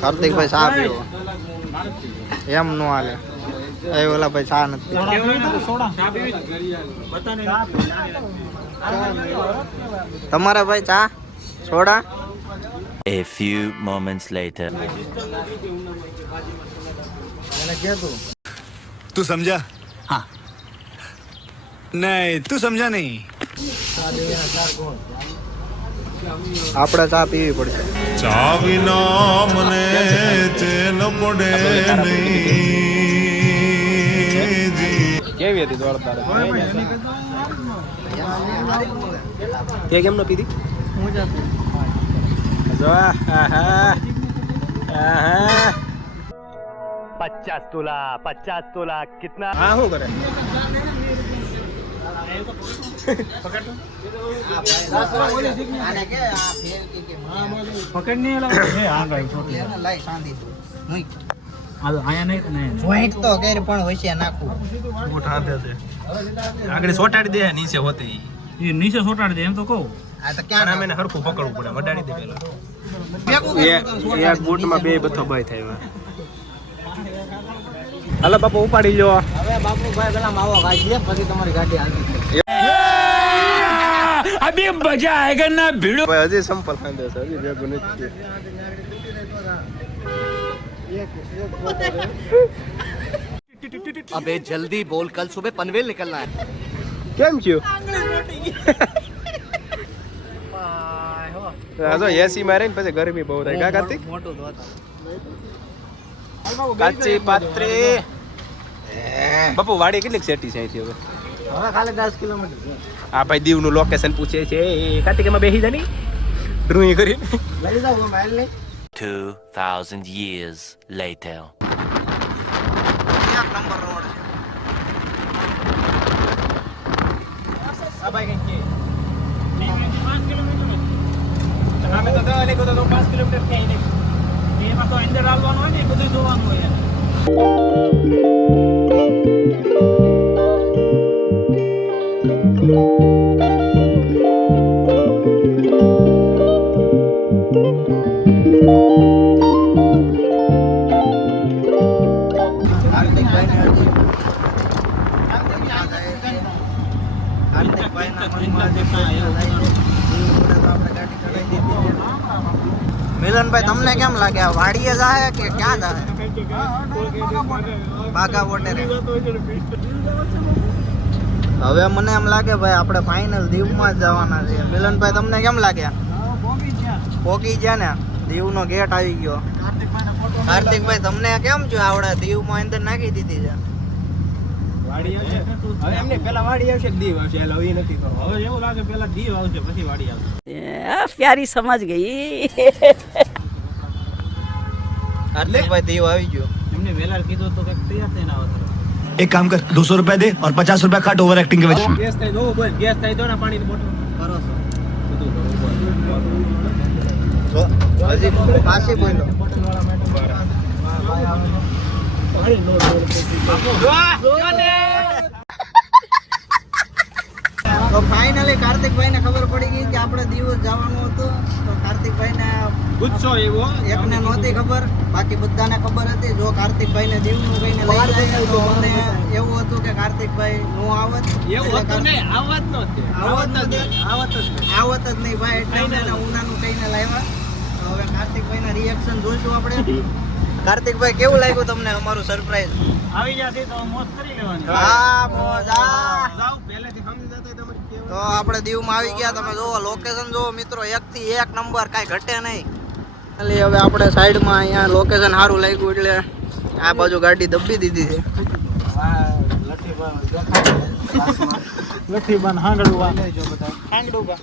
કાર્તિક ભાઈ ચા પીવો એમ નો હાલે એ ઓલા ભાઈ ચા નથી તમારા ભાઈ ચા soda A few moments later. तू समझा? हाँ नहीं तू समझा नहीं આપણે ચા પીવી પડશે ચા વિના મને ચેન પડે નહીં કેવી હતી દોડતા તે કેમ ન પીધી જો આહા 50 तोला कितना? હા શું કરે પકડ નહીં જોઈન્ટ તો કેર પણ હોશિયા નાખું મોટા હાથે છે આગળ સોટાડી દે નીચે હોતી એ નીચે સોટાડી દે એમ તો કહું આ તો ક્યાં આને મેને હરખું પકડવું પડે વડાડી દે પેલા એક બૂટમાં બે બથો બાય થાય હાલો બાપુ ઉપાડી લ્યો હવે બાપુભાઈ પેલા માવો કાઢીએ પછી તમારી ગાડી આવી અભી મજા આયેગા ના ભીડો ભાઈ હજી સંપલ ખાંદે છે હજી ભેગું નથી अबे जल्दी बोल कल सुबह पनवेल निकलना है. કેમ થયું આ જો એસી મારે ને પછી ગરમી બહુ થાય કા કાર્તિક મોટું દોત. કાચી પાત્રી બાપુ વાડી કેટલીક સેટી છે અહીંથી હવે હવે ખાલી 10 કિલોમીટર છે આ ભાઈ દીવનું લોકેશન પૂછે છે કાર્તિકમાં બેસી જાની ડ્રોઈંગ કરી લઈ જાવ મોબાઈલ ને 2000 years later. ક્યાં નંબર રોડ આ ભાઈ કઈ કે 5 કિલોમીટર અમે તો 10 તો 5 કિલોમીટર થઈ ને એમાં તો અંદર આવવાનું હોય ને બધું જોવાનું હોય મિલનભાઈ તમને કેમ લાગે આ વાડીએ જાય કે ક્યાં જાય બાગા વોટેરે હવે મને એમ લાગે ભાઈ આપણે ફાઇનલ દીવમાં જ જવાના છે મિલનભાઈ તમને કેમ લાગે પોકી ગયા ને દીવનો ગેટ આવી ગયો કાર્તિકભાઈ તમને કેમ છો આવડે દીવમાં અંદર નાખી દીધી છે વાડી આવશે હવે એમને પેલા વાડી આવશે દીવ આવશે એટલે હવે નથી તો હવે એવું લાગે પેલા દીવ આવશે પછી વાડી આવશે प्यारी समझ गई કાર્તિકભાઈ દીવ આવી ગયો એમને વેલા કીધું તો કઈક તૈયાર થઈને આવશે एक काम कर 200 रुपया दे और 50 रुपया काट ओवर एक्टिंग के वजह ગેસ થઈ દો બોલ ગેસ થઈ દો ને પાણીની બોટલ કરો છો બધું કરો જો હજી પાછી બોલો તો ફાઇનલી કાર્તિકભાઈને ખબર પડી ગઈ કે આપણે દિવસ જવાનું હતું તો કાર્તિકભાઈને ગુસ્સો એવો એકને નહોતી ખબર બાકી બધાને ખબર હતી જો કાર્તિકભાઈને દીવનું કહીને લઈ જાય તો અમને એવું હતું કે કાર્તિકભાઈ નો આવત એવું હતું નહીં આવત નહોતી આવત જ આવત જ નહીં ભાઈ એટલે અમને ઉનાનું કહીને લાવ્યા તો હવે કાર્તિકભાઈના રિએક્શન જોઈશું આપણે કાર્તિકભાઈ કેવું લાગ્યું તમને અમારું સરપ્રાઈઝ આવી જશે તો મોજ કરી લેવાની હા મોજ આ જાવ પહેલેથી સમજી જતા તમારે કેવું તો આપણે દીવમાં આવી ગયા તમે જોવો લોકેશન જોવો મિત્રો 1 થી 1 નંબર કાંઈ ઘટે નહીં એટલે હવે આપણે સાઈડમાં અહીંયા લોકેશન સારું લાગ્યું એટલે આ બાજુ ગાડી દબી દીધી છે લઠ્ઠી બાન હાંગડું બાન જો બધા હાંગડું બા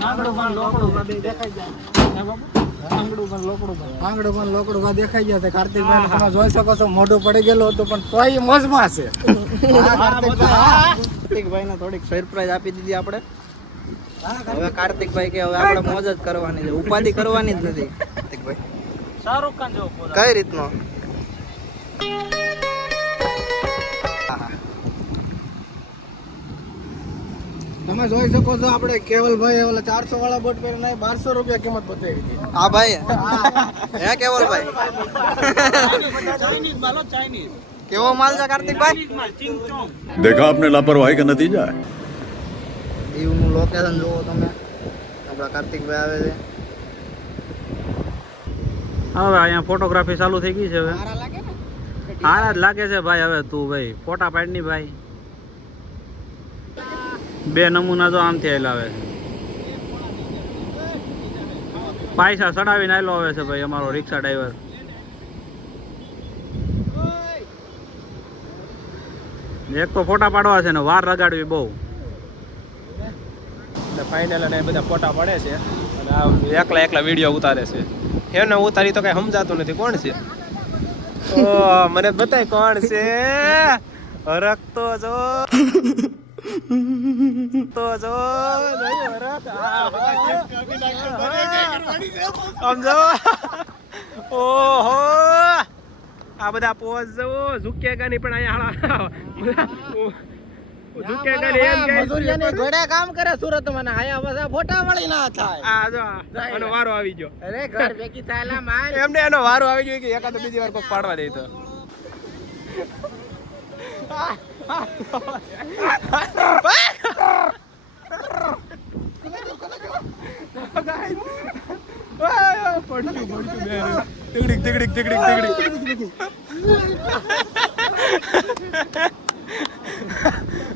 હાંગડું બાન લોકડું બા દેખાઈ જાય બાબુ હાંગડું બાન લોકડું બા દેખાઈ ગયા છે કાર્તિકભાઈ તમે જોઈ શકો છો મોઢું પડી ગયેલું હતું પણ તોય મોજમાં છે કાર્તિકભાઈને થોડીક સરપ્રાઈઝ આપી દીધી આપણે હવે કાર્તિકભાઈ કે હવે આપણે મોજ જ કરવાની છે ઉપાધિ કરવાની જ નથી કાર્તિકભાઈ શાહરુખ ખાન જેવો કઈ રીતનો તમે જોઈ શકો છો આપણે કેવલભાઈ ઓલા 400 વાળા બોટ પહેરીને 1200 રૂપિયા કિંમત બતાવી હતી. હા ભાઈ હે કેવલભાઈ કેવો માલ છે કાર્તિકભાઈ? देखा आपने लापरवाही का नतीजा है દીવનું લોકેશન જોવો તમે. આપણા કાર્તિકભાઈ આવે છે. હવે અહીંયા ફોટોગ્રાફી ચાલુ થઈ ગઈ છે હવે. સારા લાગે ને? હારા જ લાગે છે ભાઈ. હવે તું ભાઈ ફોટા પાડની ભાઈ. 2 નમૂના તો આમથી આવેલા આવે છે. પૈસા ચડાવીને આવેલો આવે છે ભાઈ અમારો રિક્ષા ડ્રાઈવર. એક તો ફોટા પાડવા છે ને વાર લગાડવી બહુ. ફાઇનલ અને બધા ફોટા પડે છે અને આ એકલા વિડીયો ઉતારે છે. એને ઉતારી તો કઈ સમજાતું નથી. કોણ છે? ઓ મને બતાય કોણ છે. હરકતો જો તો જો સમજો. ઓહો આ બધા પોઝ જવો ઝુકેગા નહીં પણ અહીંયા ઝુકેગા નહીં એમ કે મજૂરિયાની ઘોડે કામ કરે સુરતમાં ને આયા બધા ફોટા વળી ના થાય. આ જો એનો વારો આવી ગયો. અરે ઘર ભેગી થાયલા માર. એમને એનો વારો આવી ગયો કે એકાદ બીજી વાર કોઈ પાડવા દે તો.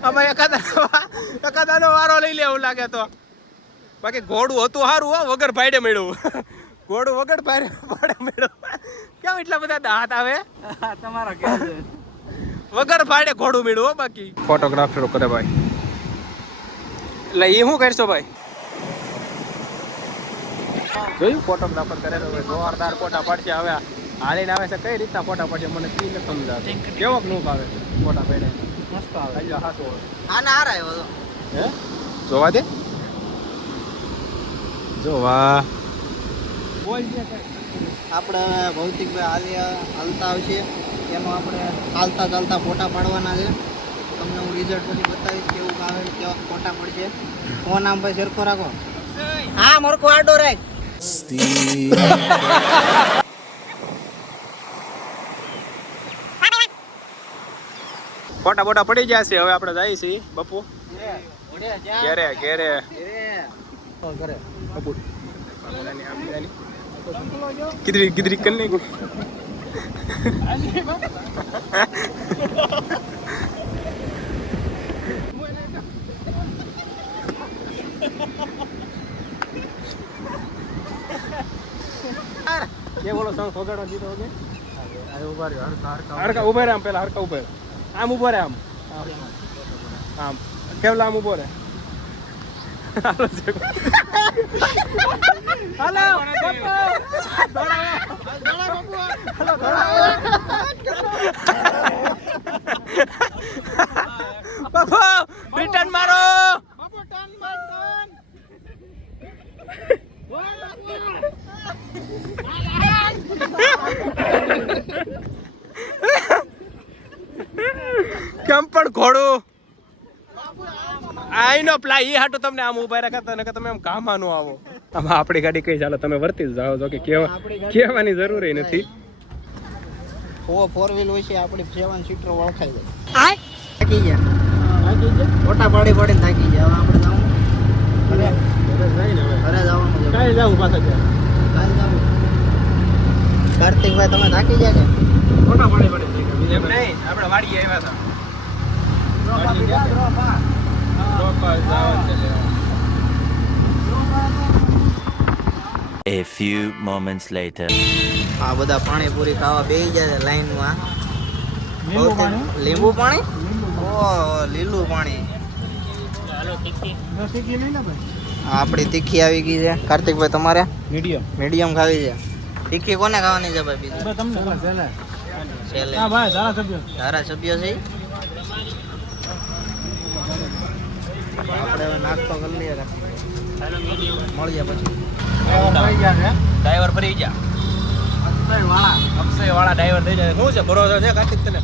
આમાં એકાદાનો વારો લઈ લે એવું લાગે તો. બાકી ઘોડું હતું સારું હો, વગર ભાડે મળ્યું. ઘોડું વગર ભાડે મળ્યું. કેમ એટલા બધા દાંત આવે? તમારા કે છે વગર ભાડે ઘોડું મળ્યું હો. બાકી ફોટોગ્રાફરો કરે ભાઈ. એટલે એ શું કરશો ભાઈ? જોયું ફોટોગ્રાફર કરે તો જોરદાર ફોટા પડશે. હવે હાલીને આવે છે કઈ રીતના ફોટા પડશે મને તી નથી સમજાતું. કેવો લુક આવે ફોટા પડે? મસ્ત આવે. હાસો આના હારા આવ્યો તો. હે જોવા દે. જોવા આપણે ભૌતિકભાઈ હાલતા આવશે એનો આપણે ચાલતા ચાલતા ફોટા પાડવાના છે. તમને હું રિઝલ્ટ પછી બતાવીશ કેવું આવે કેવા ફોટા પડશે. ફોન આમ ભાઈ સરખો રાખો. હા મોરકો આડો રાખ. ફોટા બોટા પડી ગયા છે. હવે આપણે જઈએ છીએ બપુ ઘેરે ઘેરે. બપુ કિધરી કિધરી કર નહીં. ये बोलो संग फोगड़ो जीतो हो गए. हरका उभे रहे. हम पहला हरका उभे रहे. आम उभो रहे. आम केवला आम उभो रहे. हेलो बाबू रिटर्न मारो. કેમ પણ ઘોડું આઈનો પ્લા ઈ હાટું તમને આમ ઉભા રાખતા ને કે તમે આમ કામમાં નો આવો. આમાં આપણી ગાડી કઈ ચાલો તમે વર્તી જ જાઓ છો કે કહેવાની જરૂર નથી. ફોર વ્હીલ હોય છે આપણી 7 સીટર ઓળખાઈ જાય. થાકી ગયા ફોટા પાડી પાડીને થાકી ગયા. હવે આપણે જવું ઘરે જવાનું છે. કાઈ જાવ પાછા કાલ જવું. કાર્તિકભાઈ તમે થાકી ગયા કે? ફોટા પાડી પાડી એમ નહીં. આપણે વાડીએ આવ્યા હતા. A few moments later. આ બધા પાણીપુરી ખાવા બેસી જાય છે લાઈનમાં. લીંબુ પાણી? ઓહ લીલું પાણી. આપણી તીખી આવી ગઈ છે. કાર્તિકભાઈ તમારે મીડિયમ ખાવી છે. તીખી કોને ખાવાની છે ભાઈ? બીજું છેલ્લે ધારાસભ્ય છે. આપણે હવે નાસ્તો કરી લઈએ. મળીએ પછી. ડ્રાઈવર ફરી ગયા. અક્ષય વાળા ડ્રાઈવર થઈ જાય. શું છે ભરોસો છે કાર્તિક તને?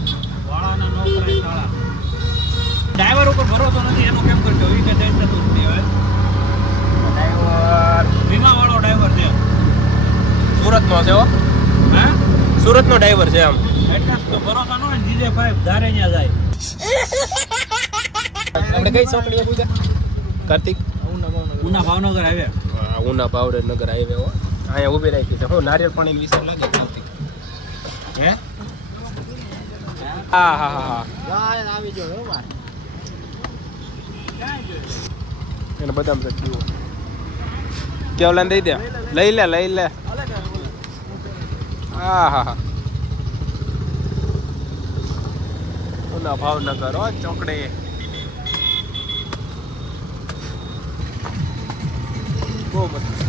ડ્રાઈવર ઉપર ભરોસો નથી એનું કેમ કરજો એ કે ટેસ્ટ થતું નથી હવે ડ્રાઈવર વીમા વાળો ડ્રાઈવર છે સુરતનો છે હો. હા સુરતનો ડ્રાઈવર છે આમ. એટલે જ તો ભરોસા ન હોય જીજે ભાઈ ધારે ત્યાં જાય આપણે કઈ ચોકડીએ પૂછ્યા કાર્તિક ઉના ભાવનગર હાઈવે ઉના ભાવનગર હાઈવે હો. અહીંયા ઊભી રાખી છે હું નારિયેળ પાણી લીસર લાગે કાર્તિક હે હા હા હા આવી ગયો ભાઈ એને બદામ છે પીવો કેવલાને દઈ દે લઈ લે હા હા હા ઉના ભાવનગર હો ચોકડી બહુ મસ્ત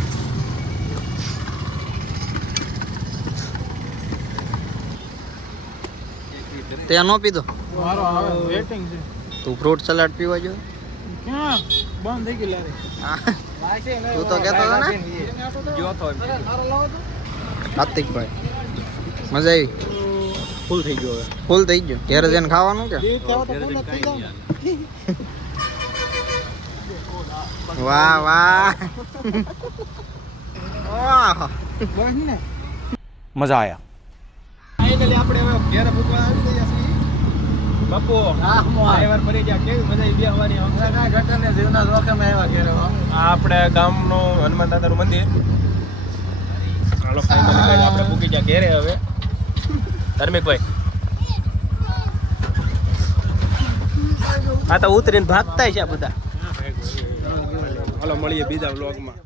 તે નો પીધો મારો આવે વેટિંગ છે તું ફ્રૂટ સલાડ પીવા જો ક્યાં બંધ થઈ ગઈ લારી તું તો કહેતો હતો ને ગયો તો કાર્તિકભાઈ મજા આવી ફૂલ થઈ ગયો હવે ફૂલ થઈ ગયો ઘેર જઈને ખાવાનું કે વાહ વાહ વાહ બસ ને મજા આયા ફાઇનલી આપણે હવે ઘેર ભૂકવા આવી ગયા છીએ બાપુ હા ડ્રાઈવર ફરી ગયા કેવી મજા આવી બેહવાની કાંઈ ઘટે ને જીવના જોખમે આવ્યા ઘેરે આ આપણે ગામનું હનુમાન દાદાનું મંદિર ચાલો ફાઇનલી આપણે ભૂકી ગયા ઘેરે હવે ધાર્મિકભાઈ આ તો ઉતરીને ભાગતા છે આ બધા હાલો મળીએ બીજા વ્લોગમાં